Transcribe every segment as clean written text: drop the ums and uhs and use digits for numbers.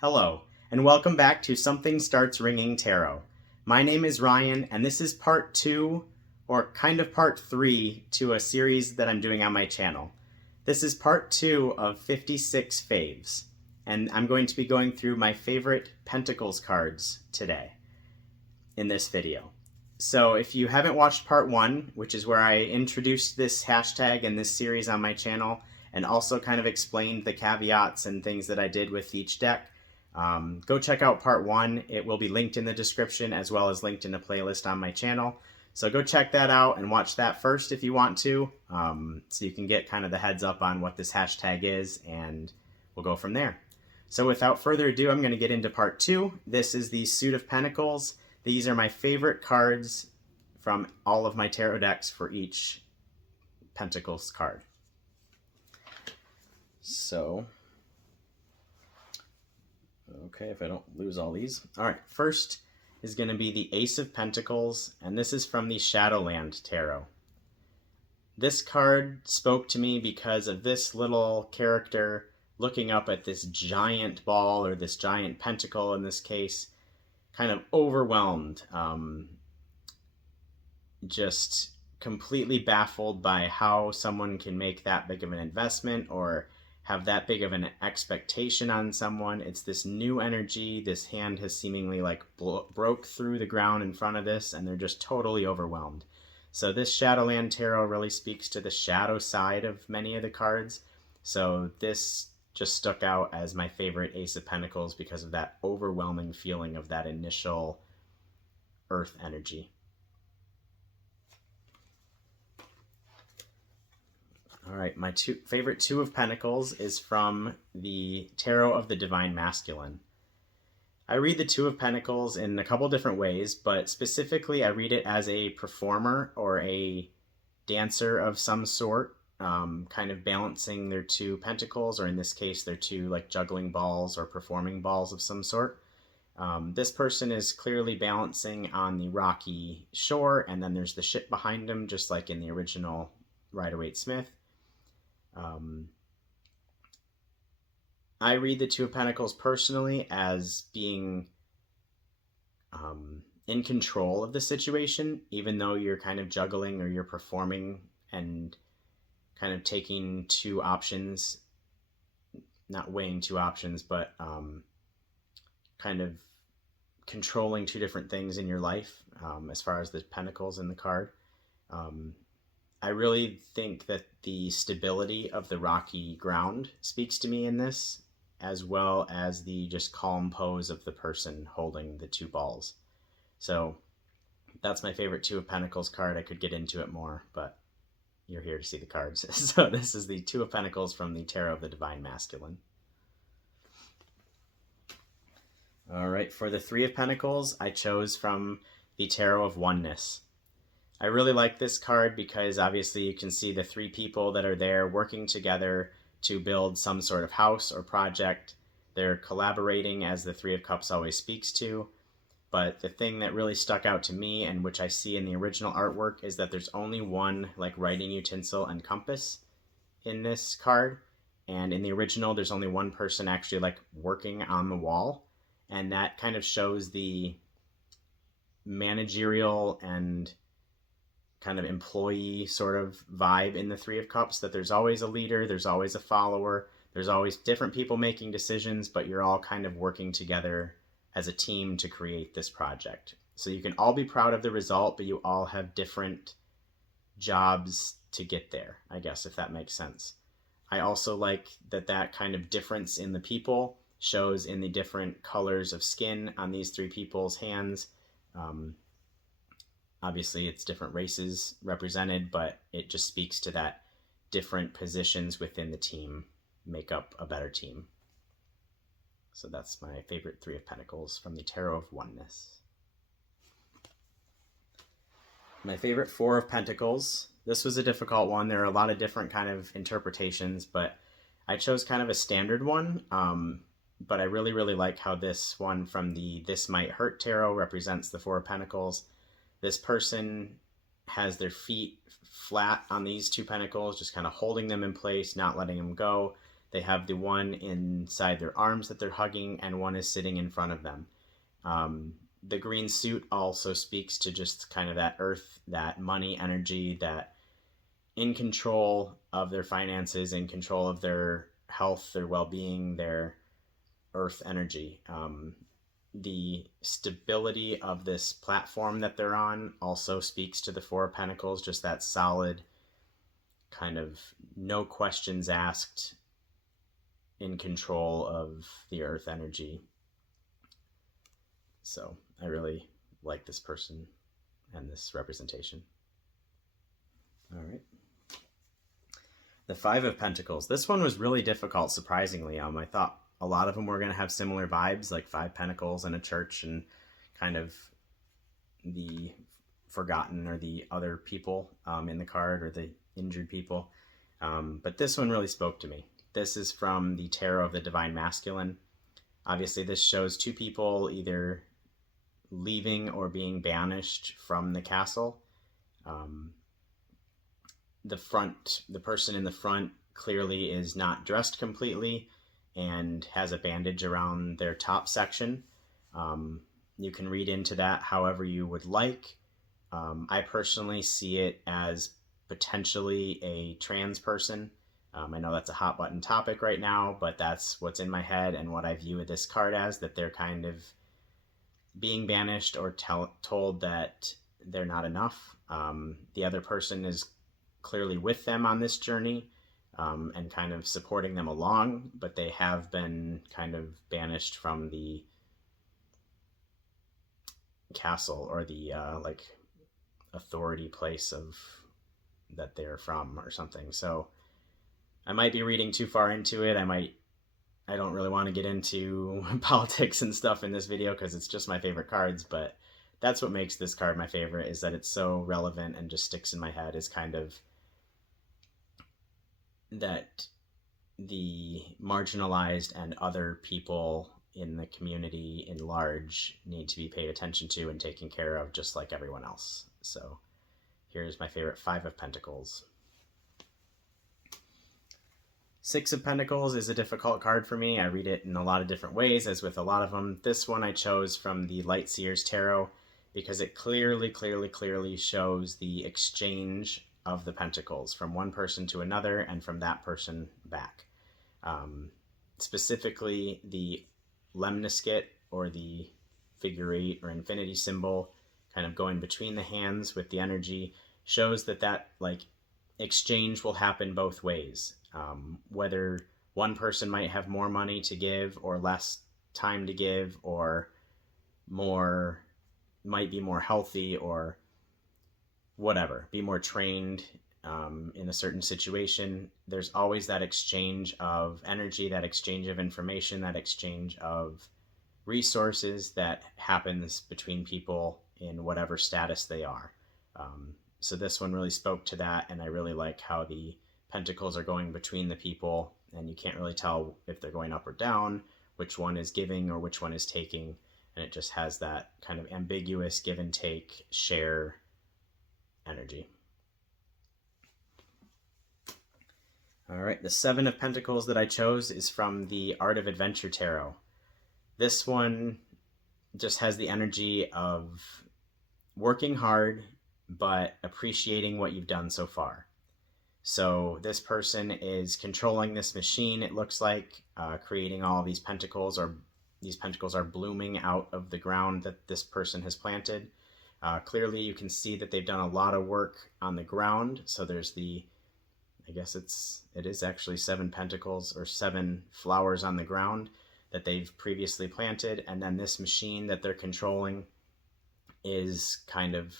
Hello, and welcome back to Something Starts Ringing Tarot. My name is Ryan, and this is part two, or kind of part three, to a series that I'm doing on my channel. This is part two of 56 faves, and I'm going to be going through my favorite Pentacles cards today in this video. So if you haven't watched part one, which is where I introduced this hashtag and this series on my channel, and also kind of explained the caveats and things that I did with each deck, go check out part one. It will be linked in the description as well as linked in a playlist on my channel. So go check that out and watch that first if you want to, so you can get kind of the heads up on what this hashtag is, and we'll go from there. So without further ado, I'm going to get into part two. This is the Suit of Pentacles. These are my favorite cards from all of my tarot decks for each Pentacles card. So, okay, if I don't lose all these. All right, first is going to be the Ace of Pentacles, and this is from the Shadowland Tarot. This card spoke to me because of this little character looking up at this giant ball, or this giant pentacle in this case, kind of overwhelmed, just completely baffled by how someone can make that big of an investment or have that big of an expectation on someone. It's this new energy. This hand has seemingly like broke through the ground in front of this, and they're just totally overwhelmed. So this Shadowland Tarot really speaks to the shadow side of many of the cards. So this just stuck out as my favorite Ace of Pentacles because of that overwhelming feeling of that initial earth energy. All right, my favorite Two of Pentacles is from the Tarot of the Divine Masculine. I read the Two of Pentacles in a couple different ways, but specifically I read it as a performer or a dancer of some sort, kind of balancing their two pentacles, or in this case, their two like juggling balls or performing balls of some sort. This person is clearly balancing on the rocky shore, and then there's the ship behind him, just like in the original Rider-Waite-Smith. I read the Two of Pentacles personally as being in control of the situation, even though you're kind of juggling or you're performing and kind of taking two options, not weighing two options, but kind of controlling two different things in your life, as far as the pentacles in the card. I really think that the stability of the rocky ground speaks to me in this, as well as the just calm pose of the person holding the two balls. So that's my favorite Two of Pentacles card. I could get into it more, but you're here to see the cards. So this is the Two of Pentacles from the Tarot of the Divine Masculine. All right, for the Three of Pentacles, I chose from the Tarot of Oneness. I really like this card because obviously you can see the three people that are there working together to build some sort of house or project. They're collaborating, as the Three of Cups always speaks to. But the thing that really stuck out to me, and which I see in the original artwork, is that there's only one like writing utensil and compass in this card. And in the original, there's only one person actually like working on the wall. And that kind of shows the managerial and kind of employee sort of vibe in the Three of Cups, that there's always a leader, there's always a follower, there's always different people making decisions, but you're all kind of working together as a team to create this project. So you can all be proud of the result, but you all have different jobs to get there, I guess, if that makes sense. I also like that that kind of difference in the people shows in the different colors of skin on these three people's hands. Obviously, it's different races represented, but it just speaks to that different positions within the team make up a better team. So that's my favorite Three of Pentacles from the Tarot of Oneness. My favorite Four of Pentacles. This was a difficult one. There are a lot of different kind of interpretations, but I chose kind of a standard one. But I really, really like how this one from the This Might Hurt Tarot represents the Four of Pentacles. This person has their feet flat on these two pentacles, just kind of holding them in place, not letting them go. They have the one inside their arms that they're hugging, and one is sitting in front of them. The green suit also speaks to just kind of that earth, that money energy, that in control of their finances, in control of their health, their well-being, their earth energy. The stability of this platform that they're on also speaks to the Four of Pentacles, just that solid kind of no questions asked, in control of the earth energy. So I really like this person and this representation. All right. The Five of Pentacles. This one was really difficult, surprisingly. I thought a lot of them were going to have similar vibes, like five pentacles in a church and kind of the forgotten or the other people in the card, or the injured people. But this one really spoke to me. This is from the Tarot of the Divine Masculine. Obviously, this shows two people either leaving or being banished from the castle. The person in the front clearly is not dressed completely and has a bandage around their top section. You can read into that however you would like. I personally see it as potentially a trans person. I know that's a hot button topic right now, but that's what's in my head and what I view this card as, that they're kind of being banished or told that they're not enough. The other person is clearly with them on this journey and kind of supporting them along, but they have been kind of banished from the castle, or the like authority place of that they're from or something. So I might be reading too far into it. I don't really want to get into politics and stuff in this video because it's just my favorite cards, but that's what makes this card my favorite, is that it's so relevant and just sticks in my head, is kind of that the marginalized and other people in the community in large need to be paid attention to and taken care of just like everyone else. So here's my favorite Five of Pentacles. Six of Pentacles is a difficult card for me. I read it in a lot of different ways, as with a lot of them. This one I chose from the Light Seers Tarot because it clearly shows the exchange of the pentacles from one person to another and from that person back. Specifically, the lemniscate, or the figure eight or infinity symbol, kind of going between the hands with the energy, shows that like exchange will happen both ways. Whether one person might have more money to give or less time to give, or might be more healthy, or whatever, be more trained in a certain situation. There's always that exchange of energy, that exchange of information, that exchange of resources that happens between people in whatever status they are. So this one really spoke to that, and I really like how the pentacles are going between the people, and you can't really tell if they're going up or down, which one is giving or which one is taking, and it just has that kind of ambiguous give and take, share energy. All right, the Seven of Pentacles that I chose is from the Art of Adventure Tarot. This one just has the energy of working hard, but appreciating what you've done so far. So this person is controlling this machine, it looks like, creating all these pentacles, or these pentacles are blooming out of the ground that this person has planted. Clearly you can see that they've done a lot of work on the ground. So there's I guess it is actually 7 pentacles, or 7 flowers on the ground that they've previously planted. And then this machine that they're controlling is kind of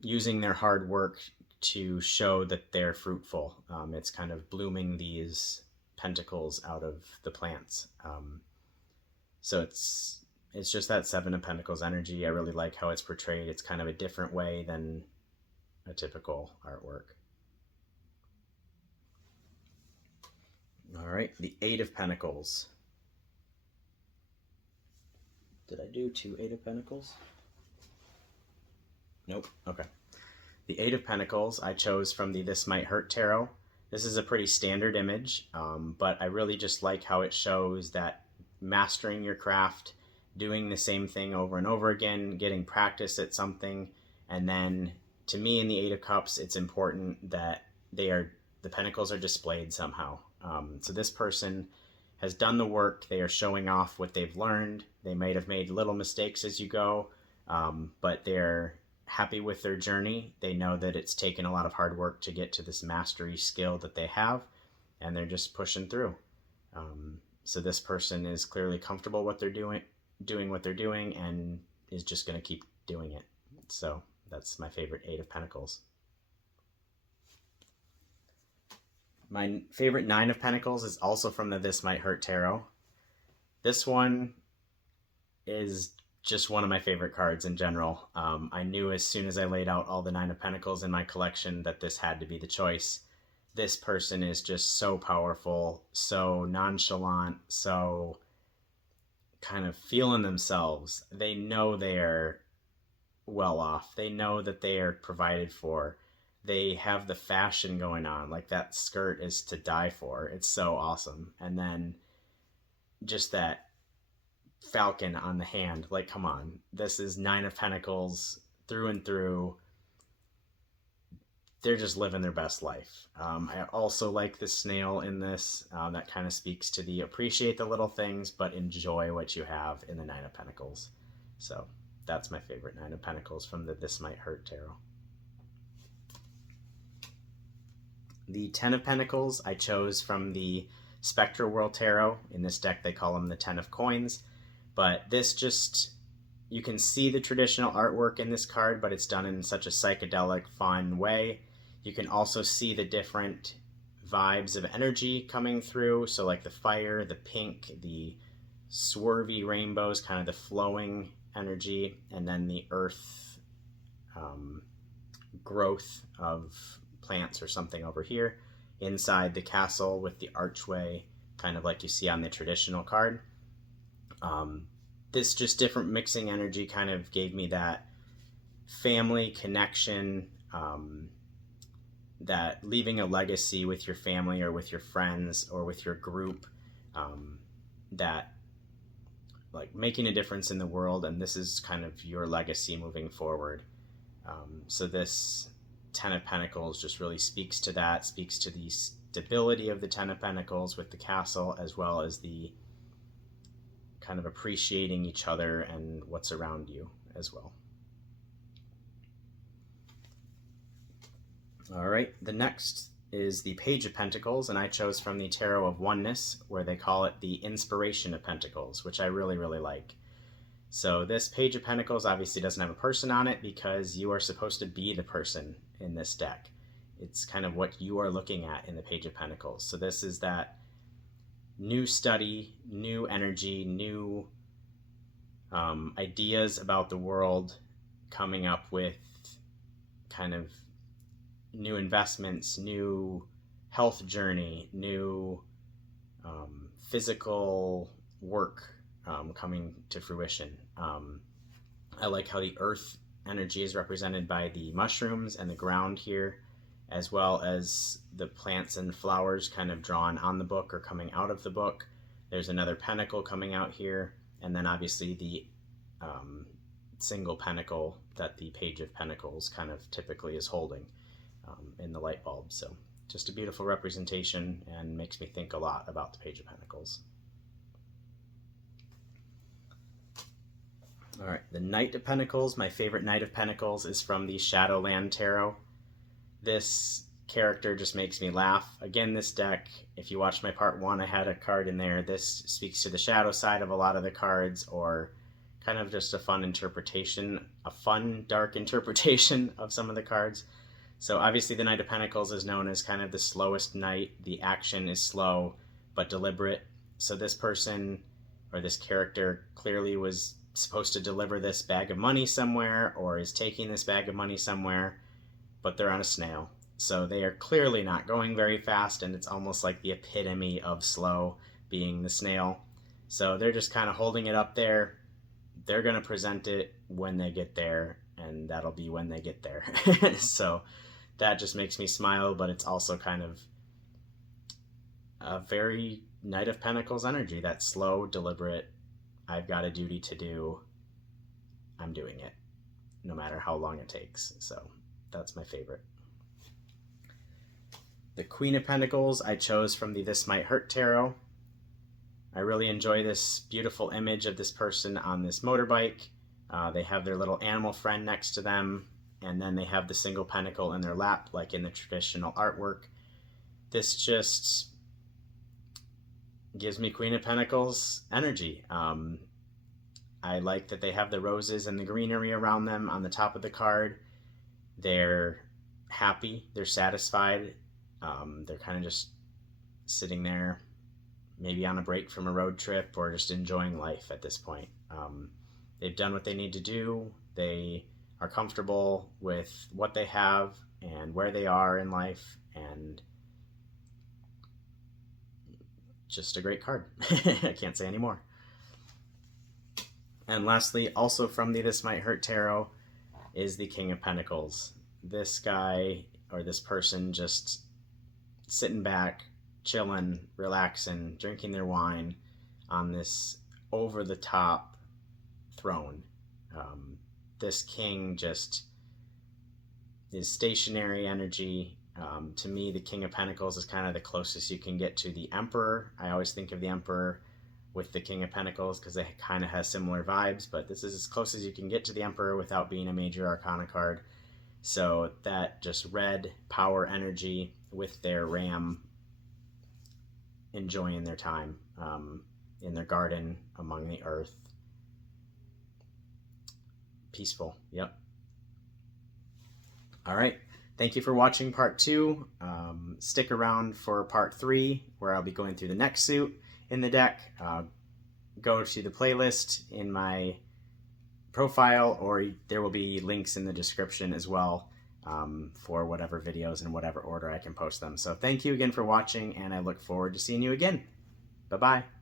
using their hard work to show that they're fruitful. It's kind of blooming these pentacles out of the plants. So it's just that Seven of Pentacles energy. I really like how it's portrayed. It's kind of a different way than a typical artwork. All right, the Eight of Pentacles. Did I do 2 Eight of Pentacles? Nope. Okay. The Eight of Pentacles I chose from the This Might Hurt Tarot. This is a pretty standard image, but I really just like how it shows that mastering your craft, doing the same thing over and over again, getting practice at something, and then to me in the Eight of Cups, it's important that the pentacles are displayed somehow. So this person has done the work. They are showing off what they've learned. They might have made little mistakes as you go, but they're happy with their journey. They know that it's taken a lot of hard work to get to this mastery skill that they have, and they're just pushing through. So this person is clearly comfortable what they're doing what they're doing, and is just going to keep doing it. So that's my favorite Eight of Pentacles. My favorite Nine of Pentacles is also from the This Might Hurt Tarot. This one is just one of my favorite cards in general. I knew as soon as I laid out all the Nine of Pentacles in my collection that this had to be the choice. This person is just so powerful, so nonchalant, so kind of feeling themselves. They know they're well off. They know that they are provided for. They have the fashion going on. Like, that skirt is to die for. It's so awesome. And then just that falcon on the hand, like, come on, this is Nine of Pentacles through and through. They're just living their best life. I also like the snail in this. That kind of speaks to the appreciate the little things, but enjoy what you have in the Nine of Pentacles. So that's my favorite Nine of Pentacles from the This Might Hurt Tarot. The Ten of Pentacles I chose from the Spectral World Tarot. In this deck they call them the Ten of Coins. But this just, you can see the traditional artwork in this card, but it's done in such a psychedelic, fun way. You can also see the different vibes of energy coming through. So like the fire, the pink, the swervy rainbows, kind of the flowing energy, and then the earth growth of plants or something over here. Inside the castle with the archway, kind of like you see on the traditional card. This just different mixing energy kind of gave me that family connection, that leaving a legacy with your family or with your friends or with your group, that like making a difference in the world, and this is kind of your legacy moving forward. So this Ten of Pentacles just really speaks to that, speaks to the stability of the Ten of Pentacles with the castle, as well as the kind of appreciating each other and what's around you as well. All right, the next is the Page of Pentacles, and I chose from the Tarot of Oneness, where they call it the Inspiration of Pentacles, which I really, really like. So this Page of Pentacles obviously doesn't have a person on it because you are supposed to be the person in this deck. It's kind of what you are looking at in the Page of Pentacles. So this is that new study, new energy, new ideas about the world, coming up with kind of new investments, new health journey, new physical work coming to fruition. I like how the earth energy is represented by the mushrooms and the ground here, as well as the plants and flowers kind of drawn on the book or coming out of the book. There's another pentacle coming out here, and then obviously the single pentacle that the Page of Pentacles kind of typically is holding in the light bulb. So just a beautiful representation and makes me think a lot about the Page of Pentacles. All right, the Knight of Pentacles, my favorite Knight of Pentacles, is from the Shadowland Tarot. This character just makes me laugh. Again, this deck, if you watched my part 1, I had a card in there. This speaks to the shadow side of a lot of the cards, or kind of just a fun interpretation, a fun, dark interpretation of some of the cards. So obviously the Knight of Pentacles is known as kind of the slowest knight. The action is slow but deliberate. So this person, or this character, clearly was supposed to deliver this bag of money somewhere, or is taking this bag of money somewhere, but they're on a snail. So they are clearly not going very fast, and it's almost like the epitome of slow, being the snail. So they're just kind of holding it up there. They're going to present it when they get there, and that'll be when they get there. So that just makes me smile, but it's also kind of a very Knight of Pentacles energy. That slow, deliberate, I've got a duty to do, I'm doing it, no matter how long it takes. So that's my favorite. The Queen of Pentacles I chose from the This Might Hurt Tarot. I really enjoy this beautiful image of this person on this motorbike. They have their little animal friend next to them, and then they have the single pentacle in their lap, like in the traditional artwork. This just gives me Queen of Pentacles energy. I like that they have the roses and the greenery around them on the top of the card. They're happy, they're satisfied. They're kind of just sitting there, maybe on a break from a road trip or just enjoying life at this point. They've done what they need to do. They are comfortable with what they have and where they are in life, and just a great card. I can't say any more. And lastly, also from the This Might Hurt Tarot, is the King of Pentacles. This guy or this person just sitting back, chilling, relaxing, drinking their wine on this over-the-top throne. This king just is stationary energy. To me, the King of Pentacles is kind of the closest you can get to the Emperor. I always think of the Emperor with the King of Pentacles because they kind of have similar vibes, but this is as close as you can get to the Emperor without being a major arcana card. So that just red power energy with their ram enjoying their time in their garden among the earth. Peaceful. Yep. All right. Thank you for watching part 2. Stick around for part 3, where I'll be going through the next suit in the deck. Go to the playlist in my profile, or there will be links in the description as well for whatever videos in whatever order I can post them. So thank you again for watching, and I look forward to seeing you again. Bye-bye.